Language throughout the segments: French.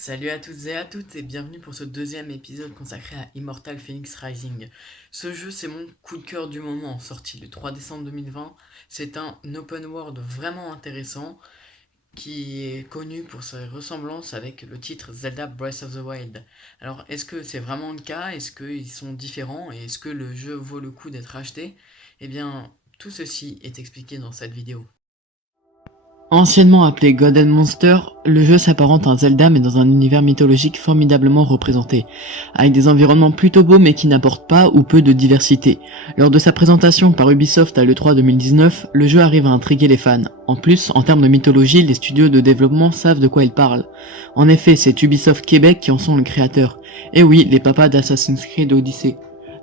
Salut à toutes et à toutes et bienvenue pour ce deuxième épisode consacré à Immortal Phoenix Rising. Ce jeu, c'est mon coup de cœur du moment, sorti le 3 décembre 2020. C'est un open world vraiment intéressant qui est connu pour ses ressemblances avec le titre Zelda Breath of the Wild. Alors, est-ce que c'est vraiment le cas? Est-ce qu'ils sont différents? Et est-ce que le jeu vaut le coup d'être acheté? Eh bien, tout ceci est expliqué dans cette vidéo. Anciennement appelé God and Monster, le jeu s'apparente à un Zelda mais dans un univers mythologique formidablement représenté, avec des environnements plutôt beaux mais qui n'apportent pas ou peu de diversité. Lors de sa présentation par Ubisoft à l'E3 2019, le jeu arrive à intriguer les fans. En plus, en termes de mythologie, les studios de développement savent de quoi ils parlent. En effet, c'est Ubisoft Québec qui en sont le créateur. Et oui, les papas d'Assassin's Creed Odyssey.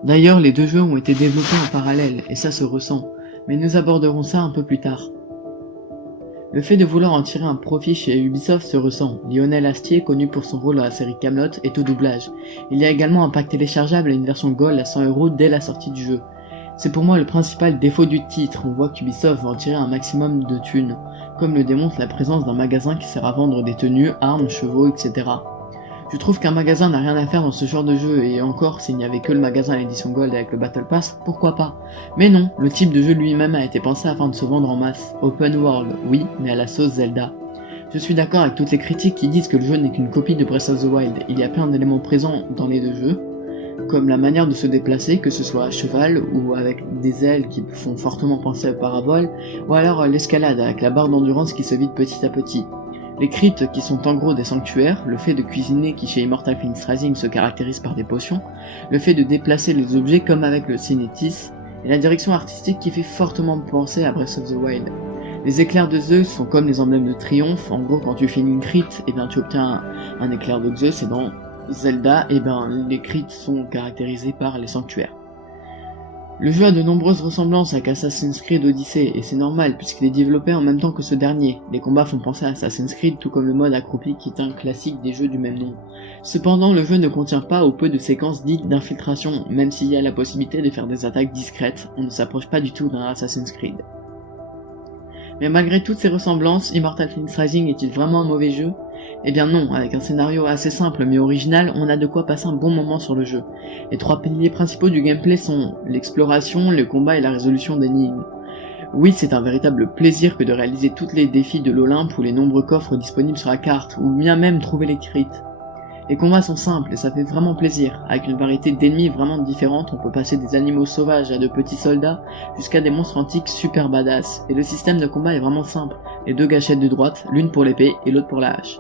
D'ailleurs, les deux jeux ont été développés en parallèle, et ça se ressent. Mais nous aborderons ça un peu plus tard. Le fait de vouloir en tirer un profit chez Ubisoft se ressent. Lionel Astier, connu pour son rôle dans la série Camelot, est au doublage. Il y a également un pack téléchargeable et une version Gold à 100€ dès la sortie du jeu. C'est pour moi le principal défaut du titre, on voit qu'Ubisoft va en tirer un maximum de thunes, comme le démontre la présence d'un magasin qui sert à vendre des tenues, armes, chevaux, etc. Je trouve qu'un magasin n'a rien à faire dans ce genre de jeu, et encore s'il n'y avait que le magasin à l'édition Gold avec le Battle Pass, pourquoi pas. Mais non, le type de jeu lui-même a été pensé afin de se vendre en masse. Open world, oui, mais à la sauce Zelda. Je suis d'accord avec toutes les critiques qui disent que le jeu n'est qu'une copie de Breath of the Wild. Il y a plein d'éléments présents dans les deux jeux, comme la manière de se déplacer, que ce soit à cheval ou avec des ailes qui font fortement penser au parabole, ou alors l'escalade avec la barre d'endurance qui se vide petit à petit. Les cryptes qui sont en gros des sanctuaires, le fait de cuisiner qui chez Immortal Phoenix Rising se caractérise par des potions, le fait de déplacer les objets comme avec le Cinétis, et la direction artistique qui fait fortement penser à Breath of the Wild. Les éclairs de Zeus sont comme les emblèmes de triomphe, en gros quand tu finis une crypte, et bien tu obtiens un éclair de Zeus, et dans Zelda, et ben les cryptes sont caractérisées par les sanctuaires. Le jeu a de nombreuses ressemblances avec Assassin's Creed Odyssey, et c'est normal puisqu'il est développé en même temps que ce dernier. Les combats font penser à Assassin's Creed tout comme le mode accroupi qui est un classique des jeux du même nom. Cependant, le jeu ne contient pas ou peu de séquences dites d'infiltration, même s'il y a la possibilité de faire des attaques discrètes, on ne s'approche pas du tout d'un Assassin's Creed. Mais malgré toutes ces ressemblances, Immortal Phoenix Rising est-il vraiment un mauvais jeu? Eh bien non, avec un scénario assez simple mais original, on a de quoi passer un bon moment sur le jeu. Les trois piliers principaux du gameplay sont l'exploration, le combat et la résolution d'énigmes. Oui, c'est un véritable plaisir que de réaliser tous les défis de l'Olympe ou les nombreux coffres disponibles sur la carte, ou bien même trouver les cryptes. Les combats sont simples et ça fait vraiment plaisir. Avec une variété d'ennemis vraiment différentes, on peut passer des animaux sauvages à de petits soldats, jusqu'à des monstres antiques super badass. Et le système de combat est vraiment simple. Les deux gâchettes de droite, l'une pour l'épée et l'autre pour la hache.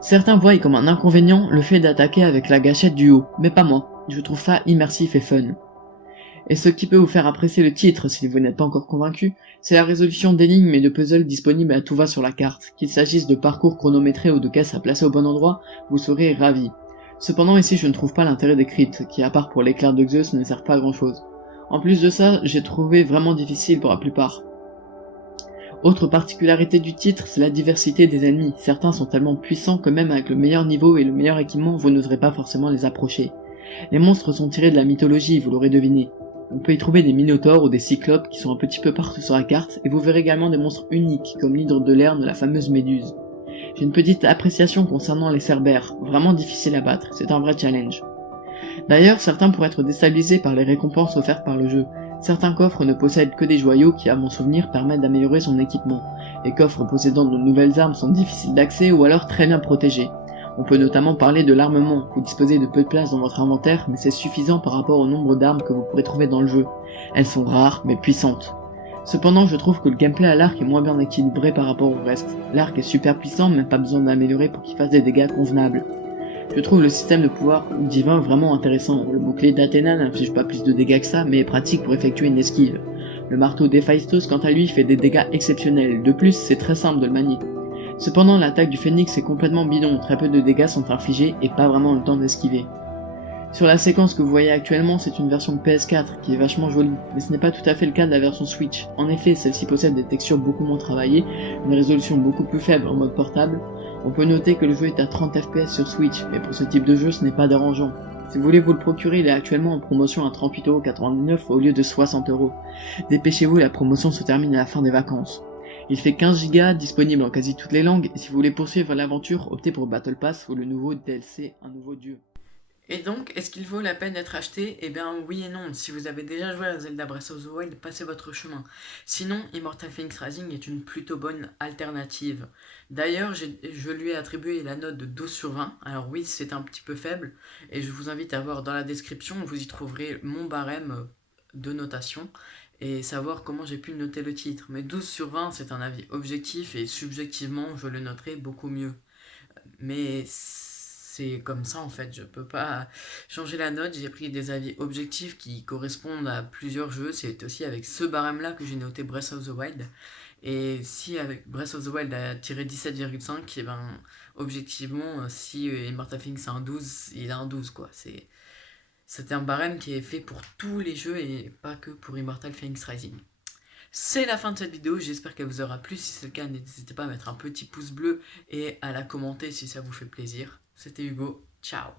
Certains voient comme un inconvénient le fait d'attaquer avec la gâchette du haut, mais pas moi. Je trouve ça immersif et fun. Et ce qui peut vous faire apprécier le titre si vous n'êtes pas encore convaincu, c'est la résolution d'énigmes et de puzzles disponibles à tout va sur la carte. Qu'il s'agisse de parcours chronométrés ou de caisses à placer au bon endroit, vous serez ravis. Cependant ici je ne trouve pas l'intérêt des cryptes, qui à part pour l'éclair de Zeus ne servent pas à grand chose. En plus de ça, j'ai trouvé vraiment difficile pour la plupart. Autre particularité du titre, c'est la diversité des ennemis. Certains sont tellement puissants que même avec le meilleur niveau et le meilleur équipement, vous n'oserez pas forcément les approcher. Les monstres sont tirés de la mythologie, vous l'aurez deviné. On peut y trouver des minotaures ou des cyclopes qui sont un petit peu partout sur la carte, et vous verrez également des monstres uniques, comme l'hydre de l'air de la fameuse méduse. J'ai une petite appréciation concernant les cerbères, vraiment difficiles à battre, c'est un vrai challenge. D'ailleurs, certains pourraient être déstabilisés par les récompenses offertes par le jeu. Certains coffres ne possèdent que des joyaux qui, à mon souvenir, permettent d'améliorer son équipement. Les coffres possédant de nouvelles armes sont difficiles d'accès ou alors très bien protégés. On peut notamment parler de l'armement, vous disposez de peu de place dans votre inventaire, mais c'est suffisant par rapport au nombre d'armes que vous pourrez trouver dans le jeu. Elles sont rares, mais puissantes. Cependant, je trouve que le gameplay à l'arc est moins bien équilibré par rapport au reste. L'arc est super puissant, mais pas besoin d'améliorer pour qu'il fasse des dégâts convenables. Je trouve le système de pouvoir divin vraiment intéressant. Le bouclier d'Athéna n'inflige pas plus de dégâts que ça, mais est pratique pour effectuer une esquive. Le marteau d'Héphaïstos, quant à lui, fait des dégâts exceptionnels. De plus, c'est très simple de le manier. Cependant, l'attaque du phénix est complètement bidon, très peu de dégâts sont infligés et pas vraiment le temps d'esquiver. Sur la séquence que vous voyez actuellement, c'est une version PS4 qui est vachement jolie, mais ce n'est pas tout à fait le cas de la version Switch. En effet, celle-ci possède des textures beaucoup moins travaillées, une résolution beaucoup plus faible en mode portable. On peut noter que le jeu est à 30 FPS sur Switch, mais pour ce type de jeu, ce n'est pas dérangeant. Si vous voulez vous le procurer, il est actuellement en promotion à 38,99€ au lieu de 60€. Dépêchez-vous, la promotion se termine à la fin des vacances. Il fait 15 Go, disponible en quasi toutes les langues, et si vous voulez poursuivre l'aventure, optez pour Battle Pass ou le nouveau DLC Un Nouveau Dieu. Et donc, est-ce qu'il vaut la peine d'être acheté? Eh bien oui et non, si vous avez déjà joué à Zelda Breath of the Wild, passez votre chemin. Sinon, Immortal Phoenix Rising est une plutôt bonne alternative. D'ailleurs, je lui ai attribué la note de 12 sur 20, alors oui, c'est un petit peu faible, et je vous invite à voir dans la description, vous y trouverez mon barème de notation, et savoir comment j'ai pu noter le titre. Mais 12 sur 20, c'est un avis objectif, et subjectivement, je le noterai beaucoup mieux. Mais c'est comme ça en fait, je peux pas changer la note, j'ai pris des avis objectifs qui correspondent à plusieurs jeux, c'est aussi avec ce barème là que j'ai noté Breath of the Wild. Et si avec Breath of the Wild a tiré 17,5, et ben objectivement si Immortal Phoenix a un 12, il a un 12 quoi. C'était un barème qui est fait pour tous les jeux et pas que pour Immortal Phoenix Rising. C'est la fin de cette vidéo, j'espère qu'elle vous aura plu. Si c'est le cas, n'hésitez pas à mettre un petit pouce bleu et à la commenter si ça vous fait plaisir. C'était Hugo, ciao.